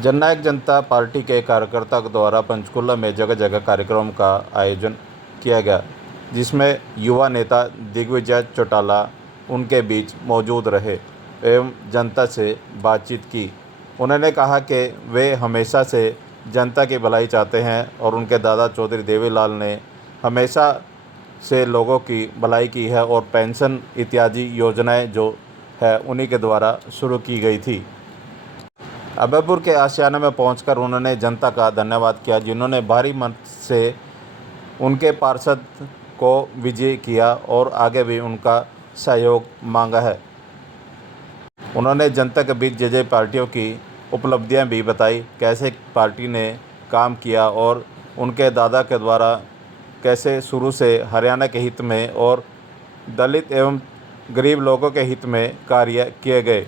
जननायक जनता party के कार्यकर्ताओं द्वारा पंचकूला में जगह जगह कार्यक्रम का आयोजन किया गया, जिसमें युवा नेता दिग्विजय चौटाला उनके बीच मौजूद रहे एवं जनता से बातचीत की। उन्होंने कहा कि वे हमेशा से जनता की भलाई चाहते हैं और उनके दादा चौधरी देवीलाल ने हमेशा से लोगों की भलाई की है और पेंशन इत्यादि योजनाएं जो है उन्हीं के द्वारा शुरू की गई थी। अभयपुर के आशियाना में पहुंचकर उन्होंने जनता का धन्यवाद किया, जिन्होंने भारी मत से उनके पार्षद को विजयी किया और आगे भी उनका सहयोग मांगा है। उन्होंने जनता के बीच जे पार्टियों की उपलब्धियां भी बताई, कैसे पार्टी ने काम किया और उनके दादा के द्वारा कैसे शुरू से हरियाणा के हित में और दलित एवं गरीब लोगों के हित में कार्य किए गए।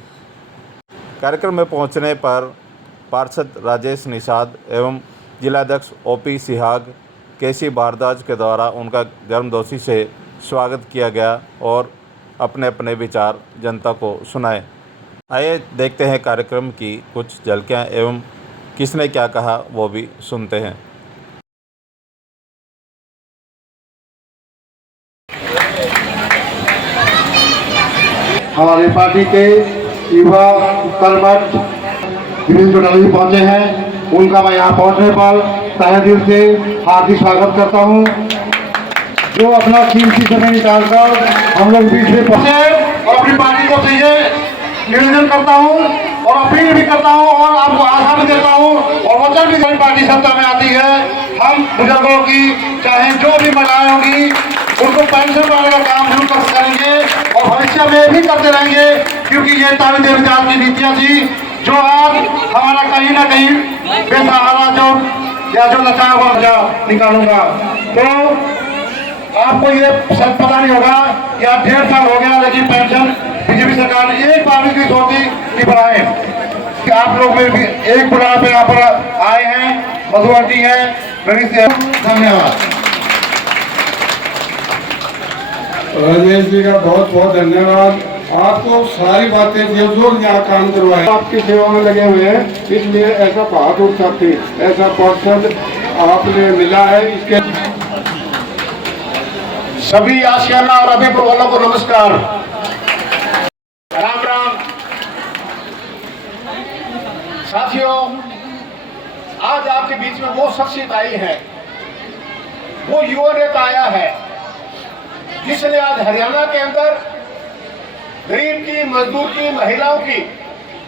कार्यक्रम में पहुंचने पर पार्षद राजेश निषाद एवं जिलाध्यक्ष ओपी सिहाग केसी भारद्वाज के द्वारा उनका गर्मजोशी से स्वागत किया गया और अपने अपने विचार जनता को सुनाए। आइए देखते हैं कार्यक्रम की कुछ झलकियां एवं किसने क्या कहा वो भी सुनते हैं। हमारी पार्टी के युवा कर्मठ दिग्विजय चौटाला जी पहुंचे हैं, उनका मैं यहाँ पहुंचने पर तहे दिल से हार्दिक स्वागत करता हूँ, जो अपना कीमती समय निकालकर हम लोग बीच में पहुंचे और अपनी पार्टी को चाहिए निवेदन करता हूँ और अपील भी करता हूँ और आपको आशा भी देता हूँ और वचन भी। हमारी पार्टी सत्ता में आती है, हम बुजुर्गों की चाहे जो भी महिलाएं होंगी उनको पेंशन पाने का काम जरूर करेंगे और भविष्य में भी करते रहेंगे, क्योंकि ये तावी देवदार की नीतियाँ थी जो आज हमारा कहीं ना कहीं बेसहारा जो नचाया हुआ निकालूंगा। तो आपको ये सब पता नहीं होगा कि आप 1.5 साल हो गया, लेकिन पेंशन बीजेपी सरकार ने एक बार भी होती कि बढ़ाए कि आप लोग में भी एक बुला पे यहाँ पर आए हैं, मधु आंटी है, धन्यवाद। राजेश जी का बहुत बहुत धन्यवाद। आपको सारी बातें जो यहाँ काम करवाए आपकी सेवा में लगे हुए हैं, इसलिए ऐसा बहादुर साथी ऐसा पार्षद आपने मिला है। इसके सभी आशियाना और अभयपुर वालों को नमस्कार, राम राम। साथियों, आज आपके बीच में वो शख्सियत आई है, वो युवा नेता आया है जिसने आज हरियाणा के अंदर गरीब की, मजदूर की, महिलाओं की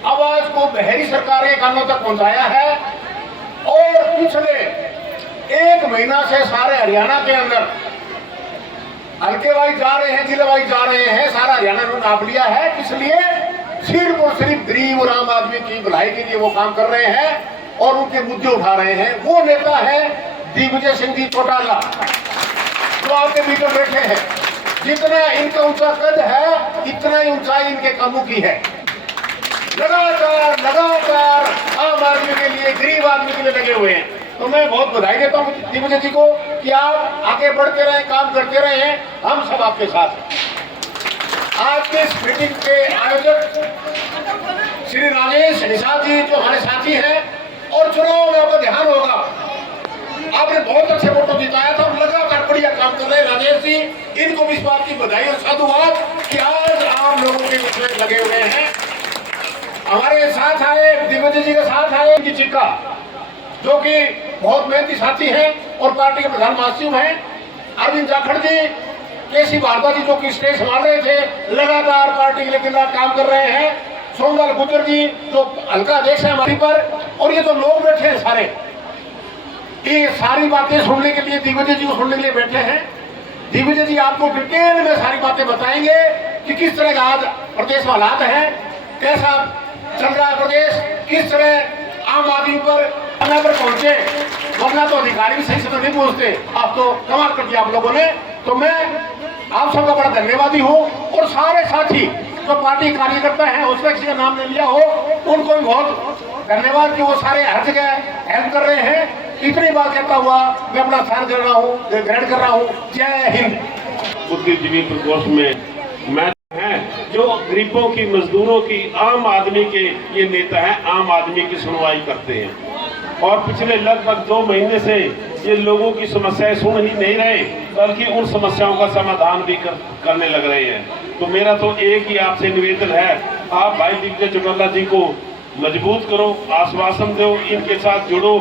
आवाज को बहरी सरकार के कानों तक पहुंचाया है और पिछले 1 महीना से सारे हरियाणा के अंदर हल्के वाइज जा रहे हैं, जिले वाइज जा रहे हैं, सारा हरियाणा ने नाप लिया है। इसलिए सिर्फ और सिर्फ गरीब और आम आदमी की भलाई के लिए वो काम कर रहे हैं और उनके मुद्दे उठा रहे हैं। वो नेता है दिग्विजय सिंह जी चौटाला, जो आपके बीच में बैठे हैं। जितना इनका ऊंचा कद है, इतना ही ऊंचाई इनके कामों की है। लगातार लगातार आम आदमी के लिए, गरीब आदमी के लिए लगे हुए हैं। तो मैं बहुत बधाई देता हूँ दिग्विजय जी को कि आप आगे बढ़ते रहे, काम करते रहे, हम सब आपके साथ हैं। आज के इस मीटिंग के आयोजक श्री राजेश निषाद जी जो हमारे साथी हैं, और चुनाव में आपका ध्यान होगा, आपने बहुत अच्छे वोटों जिताया था और लगातार बढ़िया काम कर रहे हैं राजेश जी। इनको भी इस बात की बधाई और साधुवाद कि आज आम लोगों के बीच में लगे हुए हैं। हमारे साथ आए दिग्विजय जी के साथ आए उनकी चिक्का, जो कि बहुत मेहनती साथी हैं और पार्टी के प्रधान महासचिव हैं। अरविंद जाखड़ जी, केसी भारद्वाज जी जो कि स्टेज संभाल रहे थे, लगातार पार्टी के लिए दिन रात काम कर रहे हैं। सोमलाल गुर्जर जी जो हल्का अध्यक्ष है हमारी पर, और ये जो लोग बैठे हैं सारे, ये सारी बातें सुनने के लिए, दिग्विजय जी को सुनने के लिए बैठे हैं। दिग्विजय जी आपको डिटेल में सारी बातें बताएंगे कि किस तरह का आज प्रदेश में हालात है, कैसा चल रहा है प्रदेश, किस तरह आम आदमी पर पहुंचे, वरना तो अधिकारी भी सही से तो नहीं पहुंचते। आप तो कमाल कर दिया आप लोगों ने। तो मैं आप सबका बड़ा धन्यवादी हूँ और सारे साथी जो पार्टी कार्यकर्ता हैं, उसमें किसी का नाम नहीं लिया हो, उनको भी बहुत धन्यवाद कि वो सारे हर जगह हेल्प कर रहे हैं। इतनी बात कहता हुआ मैं अपना स्थान ग्रहण कर रहा हूँ। जय हिंद। बुद्धिजीवी प्रकोष्ठ में मैं हैं जो गरीबों की, मजदूरों की, आम आदमी के ये नेता हैं, आम आदमी की सुनवाई करते हैं। और पिछले लगभग 2 महीने से ये लोगों की समस्याएं सुन ही नहीं रहे, बल्कि उन समस्याओं का समाधान भी करने लग रहे हैं। तो मेरा तो एक ही आपसे निवेदन है, आप भाई दिग्विजय चौटाला जी को मजबूत करो, आश्वासन दो, इनके साथ जुड़ो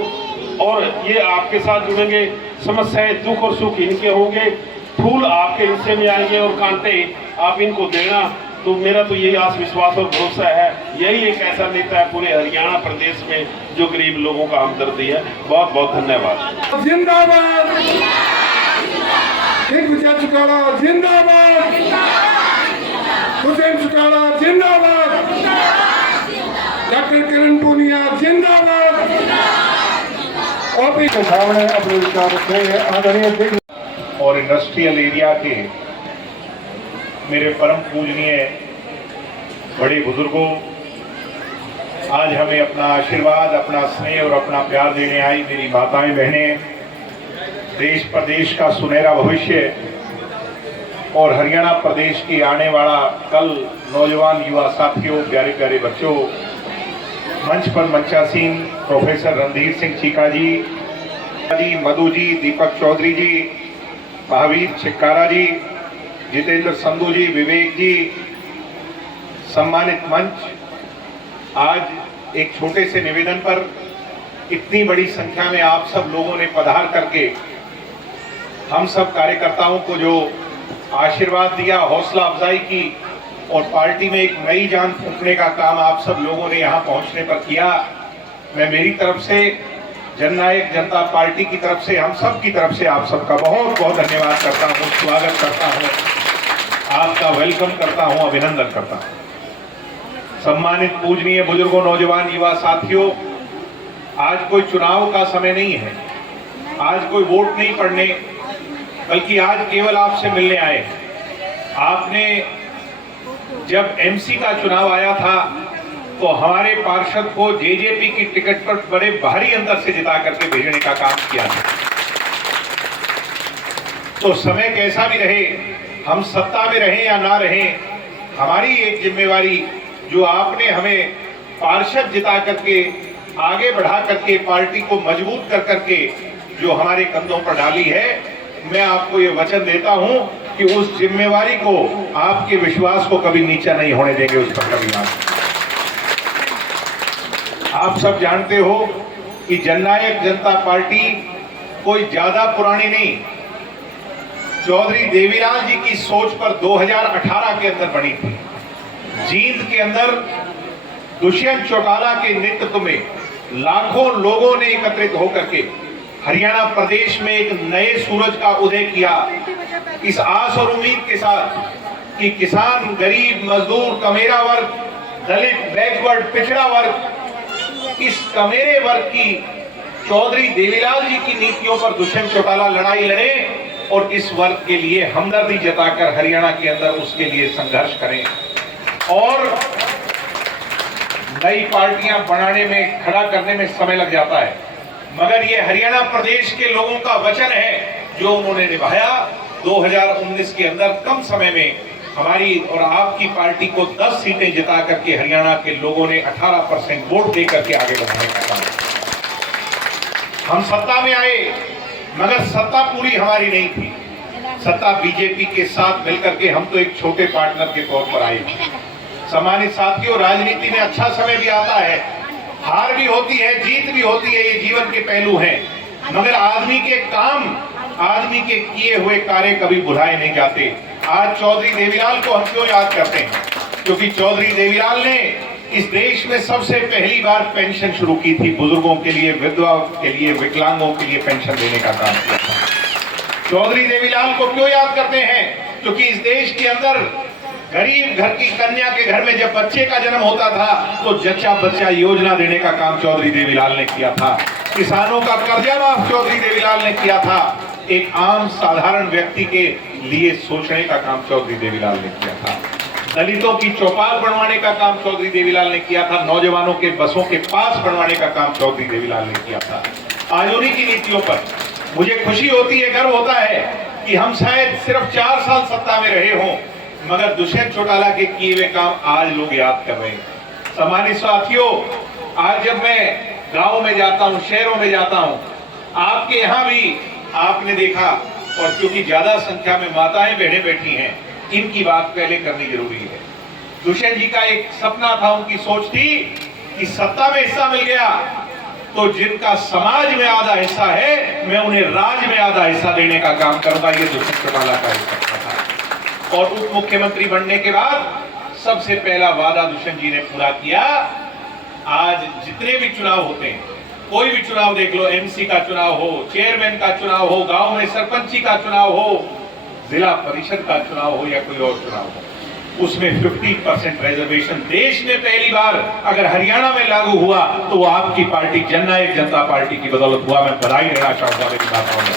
और ये आपके साथ जुड़ेंगे। समस्याएं, दुख और सुख इनके होंगे, फूल आपके हिस्से में आएंगे और कांटे आप इनको देना। तो मेरा तो यही आस, विश्वास और भरोसा है, यही एक ऐसा नेता है पूरे हरियाणा प्रदेश में जो गरीब लोगों का हमदर्दी है। बहुत बहुत धन्यवाद। जिंदाबाद दिग्विजय चौटाला, जिंदाबाद हुसैन चौटाला, जिंदाबाद डॉक्टर किरण पूनिया, जिंदाबाद। ओपी के सामने अपने विचार रखेंगे आदरणीय और इंडस्ट्रियल एरिया के मेरे परम पूजनीय बड़े बुजुर्गों, आज हमें अपना आशीर्वाद, अपना स्नेह और अपना प्यार देने आई मेरी माताएं, बहनें, देश प्रदेश का सुनहरा भविष्य और हरियाणा प्रदेश की आने वाला कल, नौजवान युवा साथियों, प्यारे प्यारे बच्चों, मंच पर मंचासीन प्रोफेसर रणधीर सिंह चीका जी, मधु जी, दीपक चौधरी जी, महावीर छिक्कारा जी, जितेंद्र संधू जी, विवेक जी, सम्मानित मंच, आज एक छोटे से निवेदन पर इतनी बड़ी संख्या में आप सब लोगों ने पधार करके हम सब कार्यकर्ताओं को जो आशीर्वाद दिया, हौसला अफजाई की और पार्टी में एक नई जान फूंकने का काम आप सब लोगों ने यहाँ पहुँचने पर किया, मैं मेरी तरफ से, जननायक जनता पार्टी की तरफ से, हम सब की तरफ से आप सबका बहुत बहुत धन्यवाद करता हूँ, स्वागत करता हूँ, आपका वेलकम करता हूँ, अभिनंदन करता हूँ। सम्मानित पूजनीय बुजुर्गों, नौजवान युवा साथियों, आज कोई चुनाव का समय नहीं है, आज कोई वोट नहीं पड़ने, बल्कि आज केवल आपसे मिलने आए। आपने जब एमसी का चुनाव आया था तो हमारे पार्षद को जेजेपी की टिकट पर बड़े भारी अंतर से जिता करके भेजने का काम किया था। तो समय कैसा भी रहे, हम सत्ता में रहें या ना रहें, हमारी एक जिम्मेवारी जो आपने हमें पार्षद जिता करके आगे बढ़ा करके पार्टी को मजबूत कर करके जो हमारे कंधों पर डाली है, मैं आपको ये वचन देता हूं कि उस जिम्मेवारी को, आपके विश्वास को कभी नीचा नहीं होने देंगे, उस पर कभी आप सब जानते हो कि जननायक जनता पार्टी कोई ज्यादा पुरानी नहीं, चौधरी देवीलाल जी की सोच पर 2018 के अंदर बनी थी। जींद के अंदर दुष्यंत चौटाला के नेतृत्व में लाखों लोगों ने एकत्रित होकर के हरियाणा प्रदेश में एक नए सूरज का उदय किया, इस आस और उम्मीद के साथ कि किसान, गरीब, मजदूर, कमेरा वर्ग, दलित, बैकवर्ड, पिछड़ा वर्ग, इस कमेरे वर्ग की चौधरी देवीलाल जी की नीतियों पर दुष्यंत चौटाला लड़ाई लड़े और इस वर्ग के लिए हमदर्दी जताकर हरियाणा के अंदर उसके लिए संघर्ष करें और नई पार्टियां बनाने में, खड़ा करने में समय लग जाता है, मगर ये हरियाणा प्रदेश के लोगों का वचन है जो उन्होंने निभाया। 2019 के अंदर कम समय में हमारी और आपकी पार्टी को 10 सीटें जिता करके हरियाणा के लोगों ने 18% वोट देकर के आगे बढ़ाने का काम। हम सत्ता में आए, मगर सत्ता पूरी हमारी नहीं थी, सत्ता बीजेपी के साथ मिलकर के हम तो एक छोटे पार्टनर के तौर पर आए। सम्मानित साथियों, राजनीति में अच्छा समय भी आता है, हार भी होती है, जीत भी होती है, ये जीवन के पहलू हैं, मगर आदमी के काम, आदमी के किए हुए कार्य कभी भुलाए नहीं जाते। आज चौधरी देवीलाल को हम क्यों याद करते हैं? क्योंकि चौधरी देवीलाल ने इस देश में सबसे पहली बार पेंशन शुरू की थी, बुजुर्गों के लिए, विधवा के लिए, विकलांगों के लिए पेंशन देने का काम किया था। चौधरी देवीलाल को क्यों याद करते हैं? क्योंकि इस देश के अंदर गरीब घर की कन्या के घर में जब बच्चे का जन्म होता था तो जच्चा बच्चा योजना देने का काम चौधरी देवीलाल ने किया था। किसानों का कर्जा माफ चौधरी देवीलाल ने किया था। एक आम साधारण व्यक्ति के लिए सोचने का काम चौधरी देवीलाल ने किया था। दलितों की चौपाल बनवाने का काम चौधरी देवीलाल ने किया था। नौजवानों के बसों के पास बनवाने का काम चौधरी देवीलाल ने किया था। आज उन्हीं की नीतियों पर मुझे खुशी होती है, गर्व होता है कि हम शायद सिर्फ 4 साल सत्ता में रहे हों, मगर दुष्यंत चौटाला के किए हुए काम आज लोग याद कर रहे हैं। सम्मानित साथियों, आज जब मैं गांव में जाता हूं, शहरों में जाता हूं, आपके यहां भी आपने देखा, और क्योंकि ज्यादा संख्या में माताएं बहनें बैठी हैं, इनकी बात पहले करनी जरूरी है। दुष्यंत जी का एक सपना था, उनकी सोच थी कि सत्ता में हिस्सा मिल गया तो जिनका समाज में आधा हिस्सा है, मैं उन्हें राज में आधा हिस्सा देने का काम करूंगा। ये दुष्यंत चौटाला का सपना था। और उप मुख्यमंत्री बनने के बाद सबसे पहला वादा दुष्यंत जी ने पूरा किया। आज जितने भी चुनाव होते हैं, कोई भी चुनाव देख लो, एमसी का चुनाव हो, चेयरमैन का चुनाव हो, गांव में सरपंची का चुनाव हो, जिला परिषद का चुनाव हो या कोई और चुनाव हो, उसमें 50% रिजर्वेशन देश में पहली बार अगर हरियाणा में लागू हुआ तो वो आपकी पार्टी जननायक जनता पार्टी की बदौलत हुआ। मैं बधाई देना चाहूंगा मेरी बातों में।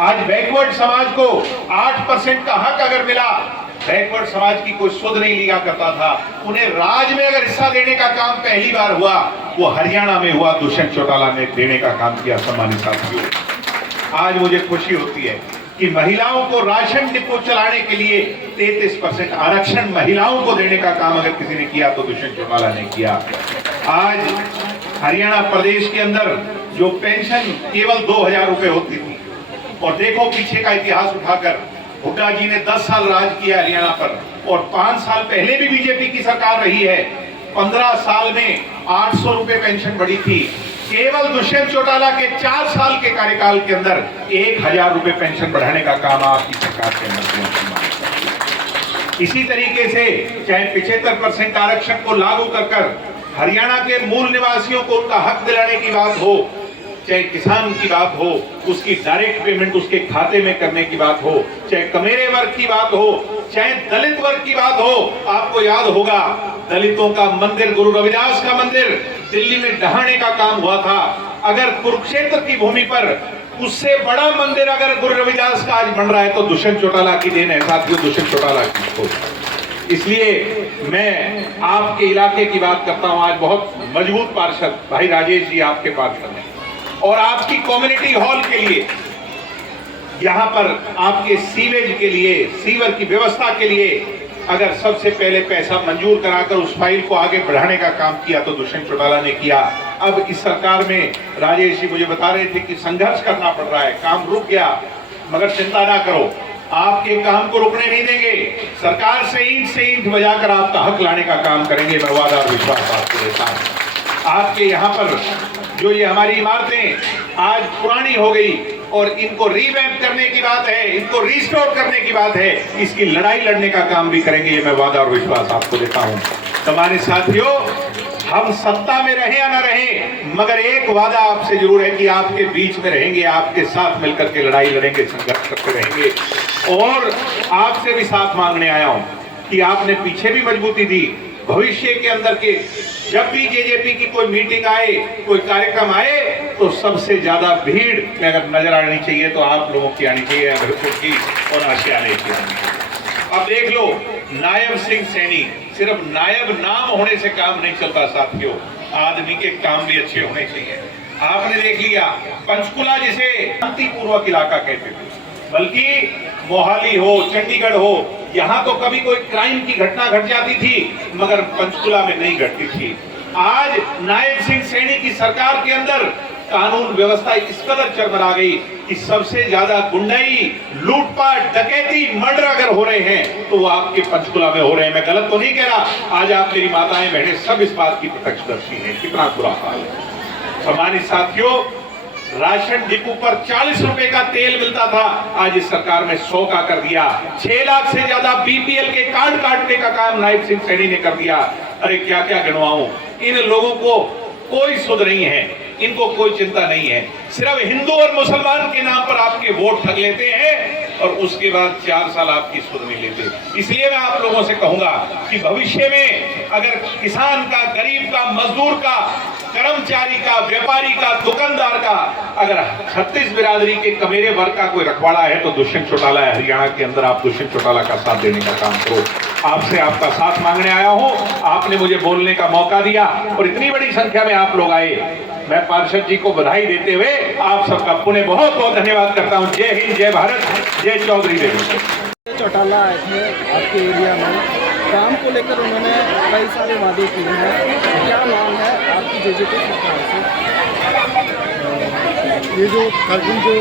आज बैकवर्ड समाज को 8% का हक अगर मिला, बैकवर्ड समाज की कोई सुध नहीं लिया करता था, उन्हें राज में अगर हिस्सा देने का काम पहली बार हुआ, वो हरियाणा में हुआ। दुष्यंत चौटाला ने देने का काम किया। सम्मानित साथियों, आज मुझे खुशी होती है कि महिलाओं को राशन डिपो चलाने के लिए 33% आरक्षण महिलाओं को देने का काम अगर किसी ने किया तो दुष्यंत चौटाला ने किया। आज हरियाणा प्रदेश के अंदर जो पेंशन केवल 2000 रुपए होती थी, और देखो पीछे का इतिहास उठाकर, हुड्डा जी ने 10 साल राज किया हरियाणा पर, और 5 साल पहले भी बीजेपी की सरकार रही है। 15 साल में 800 रुपए पेंशन बढ़ी थी। केवल दुष्यंत चौटाला के 4 साल के कार्यकाल के अंदर 1000 रुपए पेंशन बढ़ाने का काम आपकी सरकार के अंदर किया। इसी तरीके से चाहे 75% आरक्षण को लागू कर हरियाणा के मूल निवासियों को उनका हक दिलाने की बात हो, चाहे किसान की बात हो, उसकी डायरेक्ट पेमेंट उसके खाते में करने की बात हो, चाहे कमेरे वर्ग की बात हो, चाहे दलित वर्ग की बात हो। आपको याद होगा दलितों का मंदिर, गुरु रविदास का मंदिर दिल्ली में ढहाने का काम हुआ था। अगर कुरुक्षेत्र की भूमि पर उससे बड़ा मंदिर अगर गुरु रविदास का आज बन रहा है तो दुष्यंत चौटाला की देन है साथियों, दुष्यंत चौटाला की। इसलिए मैं आपके इलाके की बात करता हूं। आज बहुत मजबूत पार्षद भाई राजेश जी आपके पार्षद हैं, और आपकी कम्युनिटी हॉल के लिए, यहां पर आपके सीवेज के लिए, सीवर की व्यवस्था के लिए अगर सबसे पहले पैसा मंजूर कराकर उस फाइल को आगे बढ़ाने का काम किया तो दुष्यंत चौटाला ने किया। अब इस सरकार में राजेश जी मुझे बता रहे थे कि संघर्ष करना पड़ रहा है, काम रुक गया, मगर चिंता ना करो, आपके काम को रुकने नहीं देंगे। सरकार से ईंट बजाकर आपका हक लाने का काम करेंगे। मैं वादा और विश्वास आपको देता हूं। आपके यहाँ पर जो ये हमारी इमारतें आज पुरानी हो गई और इनको रीवैम्प करने की बात है, इनको रिस्टोर करने की बात है, इसकी लड़ाई लड़ने का काम भी करेंगे। ये मैं वादा और विश्वास आपको देता हूं। हमारे साथियों, हम सत्ता में रहे या ना रहे, मगर एक वादा आपसे जरूर है कि आपके बीच में रहेंगे, आपके साथ मिलकर के लड़ाई लड़ेंगे, संघर्ष करते रहेंगे। और आपसे भी साथ मांगने आया हूं कि आपने पीछे भी मजबूती दी, भविष्य के अंदर के जब भी जेजेपी की कोई मीटिंग आए, कोई कार्यक्रम आए, तो सबसे ज्यादा भीड़ में अगर नजर आनी चाहिए तो आप लोगों की आनी चाहिए, की और आशियाने की आनी चाहिए। अब देख लो, नायब सिंह सैनी, सिर्फ नायब नाम होने से काम नहीं चलता साथियों, आदमी के काम भी अच्छे होने चाहिए। आपने देख लिया पंचकुला जिसे शांतिपूर्वक इलाका कहते थे, बल्कि मोहाली हो, चंडीगढ़ हो, यहां तो कभी कोई क्राइम की घटना घट जाती थी, मगर पंचकुला में नहीं घटती थी। आज नायब सिंह सैनी की सरकार के अंदर कानून व्यवस्था इस कदर चरमरा गई कि सबसे ज्यादा गुंडाई, लूटपाट, डकैती, मर्डर अगर हो रहे हैं तो वो आपके पंचकुला में हो रहे हैं। मैं गलत तो नहीं कह रहा, आज आप मेरी माताएं बहनें सब इस बात की प्रत्यक्षदर्शी हैं, कितना बुरा हाल है। सम्मानित साथियों, राशन डिपो पर 40 रुपए का तेल मिलता था, आज इस सरकार में 100 का कर दिया। 6 लाख से ज्यादा बीपीएल के कार्ड काटने का काम नायब सिंह सैनी ने कर दिया। अरे क्या क्या गिनवाऊं, इन लोगों को कोई सुध नहीं है, इनको कोई चिंता नहीं है, सिर्फ हिंदू और मुसलमान के नाम पर आपके वोट ठग लेते हैं और उसके बाद 4 साल आपकी सुध नहीं लेते। इसलिए मैं आप लोगों से कहूंगा कि भविष्य में अगर किसान का, गरीब का, मजदूर का, कर्मचारी का, व्यापारी का, दुकानदार का, अगर 36 बिरादरी के कमेरे वर्ग का कोई रखवाड़ा है तो दुष्यंत चौटाला है। हरियाणा के अंदर आप दुष्यंत चौटाला का साथ देने का काम करो। आपसे आपका साथ मांगने आया हूं, आपने मुझे बोलने का मौका दिया और इतनी बड़ी संख्या में आप लोग आए। मैं पार्षद जी को बधाई देते हुए आप सबका पुनः बहुत बहुत धन्यवाद करता हूं। जय हिंद, जय भारत, जय चौधरी देवी। चौटाला आए थे आपके एरिया में, काम को लेकर उन्होंने कई सारे वादे किए हैं, क्या मांग है आपकी जेजेपी सरकार से? ये जो कार्यक्रम जो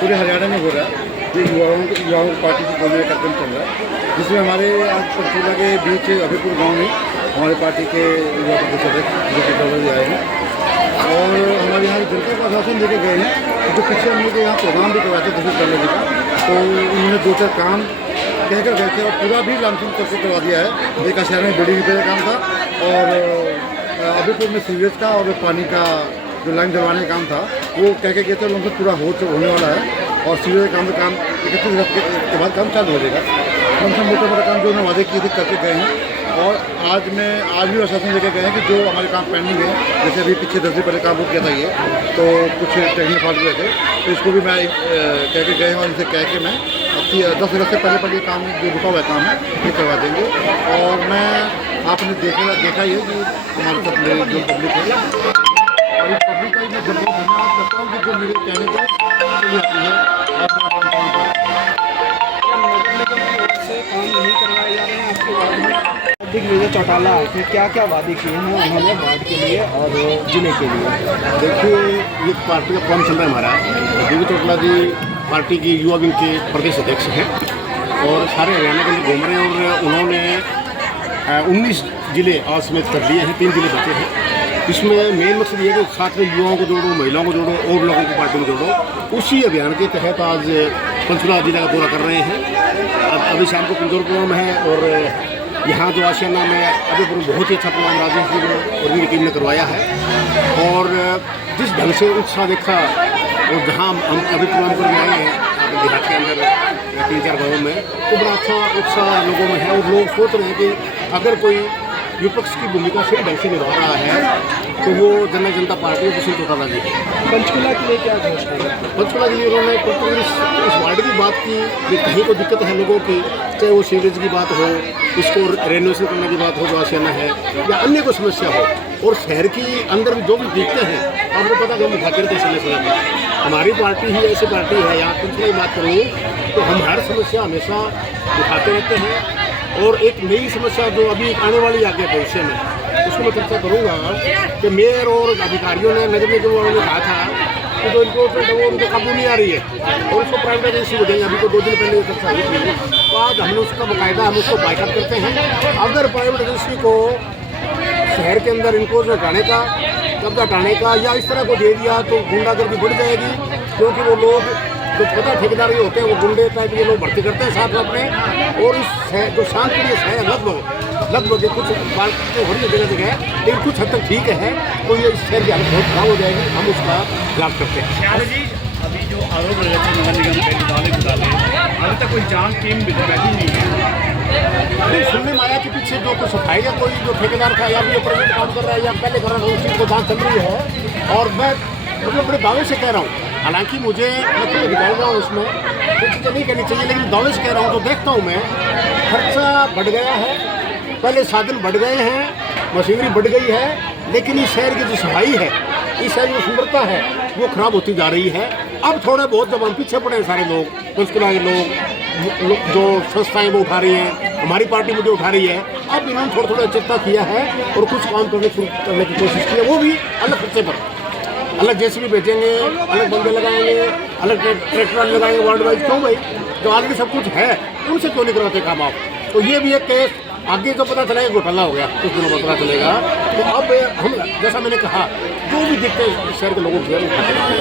पूरे हरियाणा में हो रहा है, ये युवाओं पार्टी से बोलने का कार्यक्रम चल रहा है, जिसमें हमारे आज पंचकूला के बीच अभीपुर गांव में हमारे पार्टी के युवा सदस्य जो आए हैं और हमारे यहाँ जनता को आश्वासन देके गए हैं। जो पीछे हम लोग यहाँ प्रोग्राम भी करवाते थे दूसरे करने का, तो उन्होंने 2-4 काम कहकर गए थे और पूरा भी लामसम करके करवा दिया है। एक शहर में बिल्डिंग रिपेयर का काम था और अभीपुर में सीवरेज का और पानी का जो लाइन डलवाने का काम था वो कह के गए थे, उनको पूरा होने वाला है और सीवरेज काम 31 अगस्त के बाद काम चालू हो जाएगा। कम से कम मोटा मोटा काम जो उन्होंने वादे किए थे करके गए हैं और आज भी आश्वासन देके गए हैं कि जो हमारे काम पेंडिंग है, जैसे अभी पीछे 10 दिन पहले काम रुक गया था ये, तो कुछ टेक्निकल फॉल्ट हुए थे, तो इसको भी मैं कह के गए हैं और इनसे कह के मैं 10 अगस्त से पहले ये काम जो रुका हुआ काम है ये करवा देंगे। और मैं आपने देखा ही है कि हमारे साथ जो पब्लिक है और इस पब्लिक का मैं बहुत धन्यवाद करता हूँ कि जो मेरे कहने पर चली आती है। से काम नहीं करवाए जा रहे हैं आपके वार्ड में? दिग्विजय चौटाला आए थे, क्या क्या वादे किए हैं उन्होंने वार्ड के लिए और जिले के लिए? देखिए, ये पार्टी का फॉर्म चल रहा है हमारा। दिग्विजय चौटाला जी पार्टी की युवा विंग के प्रदेश अध्यक्ष हैं और सारे हरियाणा के लिए घूम रहे हैं और उन्होंने 19 जिले आज समेत कर लिए हैं, 3 जिले बचे हैं। इसमें मेन मकसद ये है कि साथ में युवाओं को जोड़ो, महिलाओं को जोड़ो और लोगों को पार्टी में जोड़ो। उसी अभियान के तहत आज पंचकुला जिला का दौरा कर रहे हैं। अभी शाम को कमजोर प्रोग्राम है और यहाँ जो आशियाना में अभीपुर बहुत ही अच्छा प्रोग्राम राजेश जी ने और उनकी टीम ने करवाया है और जिस ढंग से उत्साह देखा और जहाँ हम अभी प्रोग्राम करके आए हैं देहात के अंदर 3-4 गाँवों में, तो बड़ा अच्छा उत्साह लोगों में है और लोग सोच रहे हैं कि अगर कोई विपक्ष की भूमिका सही ढंग से निभा रहा है तो वो जनता पार्टी दुष्यंत चौटाला जी है। पंचकुला के लिए क्या घोषणा है? पंचकुला के लिए उन्होंने इस वार्ड की बात की कि कहीं को दिक्कत है लोगों की, चाहे वो सीवरेज की बात हो, इसको रेनोवेशन करने की बात हो जो आशियाना है, या अन्य कोई समस्या हो, और शहर की अंदर भी जो भी दिखते हैं आपको पता कि हम उठाते रहते हैं समय में। हमारी पार्टी ही ऐसी पार्टी है, यहाँ पंचकुला की बात करूँ तो हम हर समस्या हमेशा उठाते रहते हैं और एक नई समस्या जो अभी आने वाली आगे भविष्य में उसको मैं चर्चा करूँगा कि मेयर और अधिकारियों ने नगर निगम वालों ने कहा था कि जो इन्फोर्समेंट है वो उनको काबू नहीं आ रही है और उसको प्राइवेट एजेंसी को देंगे। अभी तो 2 दिन पहले चर्चा हुई थी, तो आज हमने उसका बाकायदा हम उसको बाइकआउट करते हैं। अगर प्राइवेट एजेंसी को शहर के अंदर इन्फोर्समेंट हटाने का, कब्जा हटाने का या इस तरह को दे दिया तो गुंडागर्दी बढ़ जाएगी, क्योंकि वो लोग जो पता ठेकेदार ये होते हैं वो गुंडे टाइप ये लोग भर्ती करते हैं साथ में अपने, और इस जो शांतिप्रिय शहर लगभग कुछ बात तो हो रही जगह है लेकिन कुछ हद तक ठीक है, तो ये शहर की हालत बहुत खराब हो जाएगी। हम उसका खिलाफ करते हैं। जी, अभी जो आरोप लगे थे नगर निगम के घोटाले अभी तक कोई जांच टीम बैठी नहीं है। सुनने में आया कि पीछे जो कुछ सफाई या कोई जो ठेकेदार था या भी प्राइवेट काम कर रहा है या पहले कर रहा है, उस चीज़ को जाँच चल रही है और मैं बड़े दावे से कह रहा हूँ, हालांकि मुझे मैं खुद दिखाई रहा हूँ उसमें कुछ चीज़ें नहीं करनी चाहिए, लेकिन दावे से कह रहा हूँ तो देखता हूँ मैं खर्चा बढ़ गया है, पहले साधन बढ़ गए हैं, मशीनरी बढ़ गई है, लेकिन इस शहर की जो सफाई है, इस शहर की सुंदरता है वो खराब होती जा रही है। अब थोड़े बहुत जब हम पीछे पड़े हैं सारे लोग, पंचकुला के लोग जो संस्थाएं वो उठा रही हैं, हमारी पार्टी मुझे उठा रही है, अब इन्होंने थोड़ा थोड़ा चेष्टा किया है और कुछ काम करने की कोशिश की है, वो भी अलग खर्चे पर, अलग जेसीबी बेचेंगे, अलग बंदे लगाएंगे, अलग ट्रैक्टर लगाएंगे वार्ड वाइज। क्यों भाई, जो आगे सब कुछ है उनसे क्यों नहीं करवाते काम आप? तो ये भी एक केस आगे जो पता चलेगा घोटाला हो गया, कुछ दिनों में पता चलेगा। तो अब हम जैसा मैंने कहा जो भी दिखते हैं शहर के लोगों को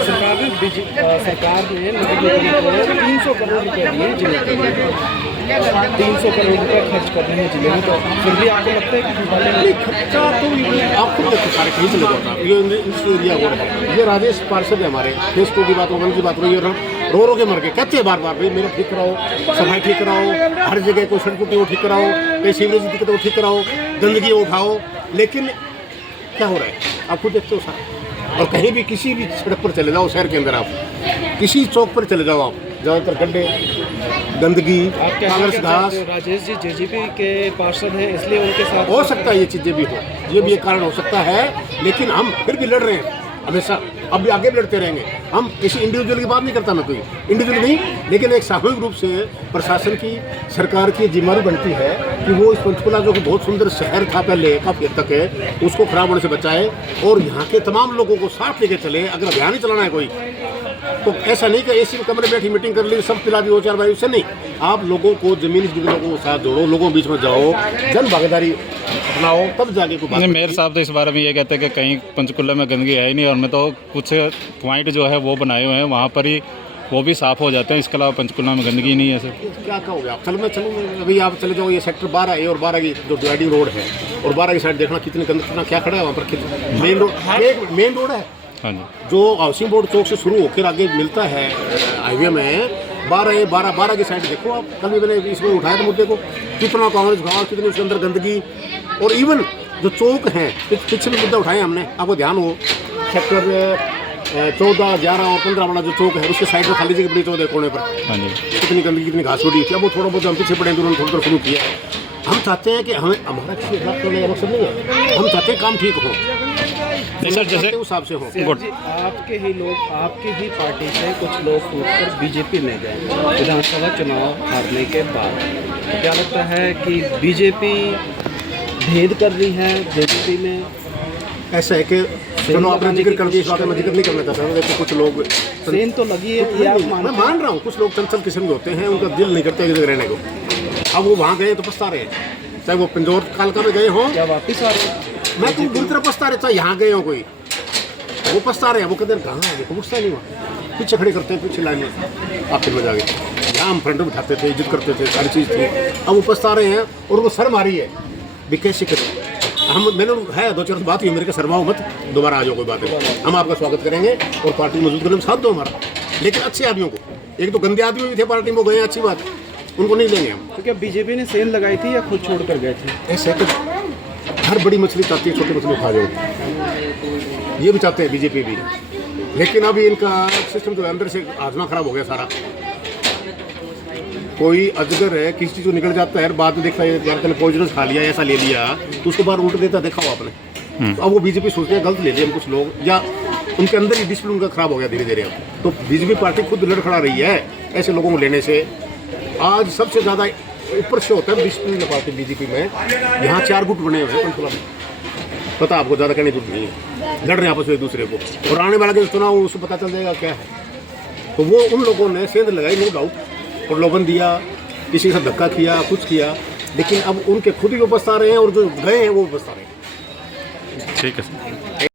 सरकार ने नगर निगम को 300 करोड़ रुपये दिए जिले के लिए, 300 करोड़ रुपये खर्च कर रहे हैं जिले में, तो फिर भी आपको लगता है कि घोटाले खर्चा तो आपको सारे कहीं चले जाता है। ये एरिया हो रहा है, ये राजेश पार्षद है हमारे, फेस 2 की बात हो, 1 की बात हो, ये रो के मर गए, कहते हैं बार बार भाई मेरा ठीक कराओ, सफाई ठीक कराओ, हर जगह कोई सड़क टूटी वो ठीक कराओ, कहीं सीवरेज की दिक्कत वो ठीक कराओ, गंदगी वो उठाओ, लेकिन क्या हो रहा है आप खुद देखते हो सारा। और कहीं भी किसी भी सड़क पर चले जाओ शहर के अंदर, आप किसी चौक पर चले जाओ, आप ज़्यादातर गड्ढे, गंदगी, कांग्रेस घास। राजेश जी जेजेपी के पार्षद हैं इसलिए उनके साथ हो सकता है ये चीज़ें भी हो, ये भी एक कारण हो सकता है, लेकिन हम फिर भी लड़ रहे हैं हमेशा, अब भी आगे भी लड़ते रहेंगे। हम किसी इंडिविजुअल की बात नहीं करता, मैं कोई इंडिविजुअल नहीं, लेकिन एक सामूहिक रूप से प्रशासन की, सरकार की जिम्मेदारी बनती है कि वो इस पंचकुला जो कि बहुत सुंदर शहर था पहले, काफ़ी हद तक है, उसको खराब होने से बचाए और यहाँ के तमाम लोगों को साथ लेके चले। अगर अभियान ही चलाना है कोई, तो ऐसा नहीं कि एसी में कमरे बैठी मीटिंग कर ली, सब पिला दी 2-4 भाई, उससे नहीं। आप लोगों को, जमीनी लोगों को साथ जोड़ो, लोगों के बीच में जाओ, जन भागीदारी अपनाओ, तब जाके कोई बात। मेयर साहब तो इस बारे में ये कहते हैं कि कहीं पंचकुला में गंदगी है ही नहीं, और मैं तो कुछ पॉइंट जो है वो बनाए हुए हैं, वहाँ पर ही वो भी साफ़ हो जाते हैं। इसके अलावा पंचकुला में गंदगी नहीं है सर। क्या कहोगे आप? चलो मैं चलूँ, अभी आप चले जाओ, ये सेक्टर 12 है और 12 की जो डिवाइडिंग रोड है, और 12 की साइड देखना कितनी गंदगी, क्या खड़ा है वहाँ पर। मेन रोड, एक मेन रोड है हाँ जी, जो हाउसिंग बोर्ड चौक से शुरू होकर आगे मिलता है हाईवे में, 12 की साइड देखो आप। कल भी मैंने इसमें उठाया था मुद्दे को, कितना कांग्रेस गाँव, कितनी उसके अंदर गंदगी। और इवन जो चौक हैं, पीछे भी मुद्दा उठाए हमने, आपको ध्यान हो, सेक्टर 14, 11 और 15 वाला जो चौक है, उसके साइड में खाली जगह बड़ी 14 कोने पर हाँ जी, कितनी गंदगी, कितनी घास उड़ी थी। अब वो थोड़ा बहुत हम पीछे पड़े, उन्होंने थोड़ा शुरू किया। हम चाहते हैं कि हमें, हमारा किसी खिलाफ करने का मकसद नहीं है, हम चाहते हैं काम ठीक हो, नहीं सर, जैसे उस हिसाब से हो। जी, आपके ही लोग, आपकी ही पार्टी से कुछ लोग टूटकर बीजेपी में गए विधानसभा चुनाव हारने के बाद। तो क्या लगता है कि बीजेपी भेद कर रही है जेजेपी में? ऐसा है कि चलो आपने जिक्र कर दिया, इस बात में जिक्र नहीं करना चाहता, देखो कुछ लोग सेन तो लगी है, ये आप मैं मान रहा हूँ, कुछ लोग चंचल किस्म के होते हैं, उनका दिल नहीं करता एक जगह रहने को। अब वो वहाँ गए तो पछता रहे हैं, चाहे वो पिंजौर कालका में गए हों, क्या वापिस आ रहे हैं? मैं तो बुरी तरह पछता रहे, चाहे यहाँ गए हो कोई, वो पछता रहे हैं। वो कहते हैं कहाँ आ गए, पूछता नहीं हुआ, पीछे खड़े करते हैं, पीछे लाइन में आखिर में जाके यहाँ हम फ्रंट उठाते थे, इज्जत करते थे, सारी चीज़ थी। अब वो पछता रहे हैं और वो शर्म आ रही है भी कैसे करें। हम, मैंने है 2-4 बात हुई मेरे का, शर्माओ मत, दोबारा आ जाओ, कोई बात है, हम आपका स्वागत करेंगे और पार्टी मजबूत करने में साथ दो हमारा। लेकिन अच्छे आदमियों को, एक तो गंदे आदमी भी थे पार्टी में, वो गए, अच्छी बात, उनको नहीं लेंगे हम। तो क्या बीजेपी ने सेन लगाई थी या खुद छोड़ कर गए थे? ऐसे तो हर बड़ी मछली चाहती है छोटी मछली खा जाओ, ये भी चाहते हैं बीजेपी भी, लेकिन अभी इनका सिस्टम जो है अंदर से आजमा खराब हो गया सारा। कोई अजगर है, किसी चीज़ को निकल जाता है, बाद में देखता है यार तूने पॉइजनस खा लिया, ऐसा ले लिया, तो उसके बाद उल्ट देता, देखा हो आपने। तो अब वो बीजेपी सोचते हैं गलत ले लिया हम कुछ लोग, या उनके अंदर ही डिसिप्लिन उनका खराब हो गया धीरे धीरे। अब तो बीजेपी पार्टी खुद लड़खड़ा रही है ऐसे लोगों को लेने से। आज सबसे ज़्यादा ऊपर से होता है डिसिप्लिन पार्टी बीजेपी में। यहाँ 4 गुट बने हुए हैं पंचकुला में, पता आपको, ज़्यादा कहने जरूरत नहीं है, लड़ रहे हैं आपस में एक दूसरे को, और आने वाला जो चुनाव उसको पता चल जाएगा क्या है। तो वो उन लोगों ने सेंध लगाई, नो डाउट, प्रलोभन दिया, किसी के साथ धक्का किया, कुछ किया, लेकिन अब उनके खुद ही वो पछता रहे हैं और जो गए हैं वो पछता रहे हैं। ठीक है सर।